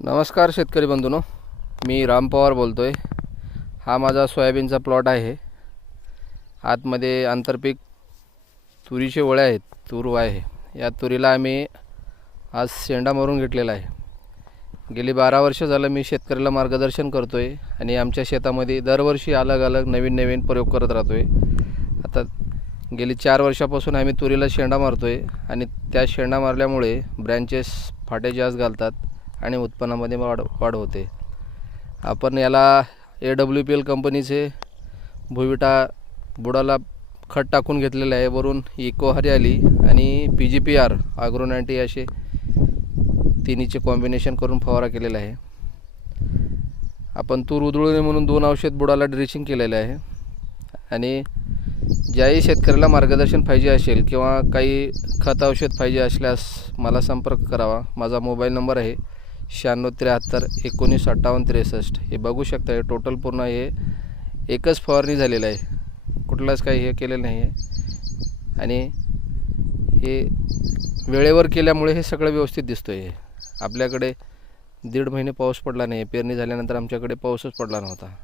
नमस्कार शेतकरी बंधूंनो, मी राम पवार बोलतो आहे. हा माझा सोयाबीनचा प्लॉट आहे. आतमध्ये आंतरपीक तुरीचे वळे आहेत, तूर आहे. या तुरीला आम्ही आज शेंडा मारून घेतलेला आहे. गेली 12 वर्ष झालं मी शेतकऱ्याला मार्गदर्शन करतो आहे आणि आमच्या शेतामध्ये दरवर्षी अलग अलग नवीन प्रयोग करत राहतो आहे. आता गेली 4 वर्षापासून आम्ही तुरीला शेंडा मारतो आहे आणि त्या शेंडा मारल्यामुळे ब्रँचेस फाटे जास्त घालतात आणि उत्पन्नामध्ये वाढ होते. आपण याला AWPL कंपनीचे भुविटा बुडाला खत टाकून घेतलेले आहे. वरून इको हरियाली आणि PGPR ॲग्रोनॅटी असे तिन्हीचे कॉम्बिनेशन करून फवारा केलेला आहे. आपण तूर उधळू नये म्हणून 2 औषध बुडाला ड्रेसिंग केलेले आहे. आणि ज्याही शेतकऱ्याला मार्गदर्शन पाहिजे असेल किंवा काही खत औषध पाहिजे असल्यास मला संपर्क करावा. माझा मोबाईल नंबर आहे 9673 195863. हे बघू शकता, हे टोटल पूर्ण हे एकच फवारणी झालेलं आहे, कुठलाच काही हे केलेलं नाही आहे. आणि हे वेळेवर केल्यामुळे हे सगळं व्यवस्थित दिसतो आहे. आपल्याकडे 1.5 महिने पाऊस पडला नाही. पेरणी झाल्यानंतर आमच्याकडे पाऊसच पडला नव्हता.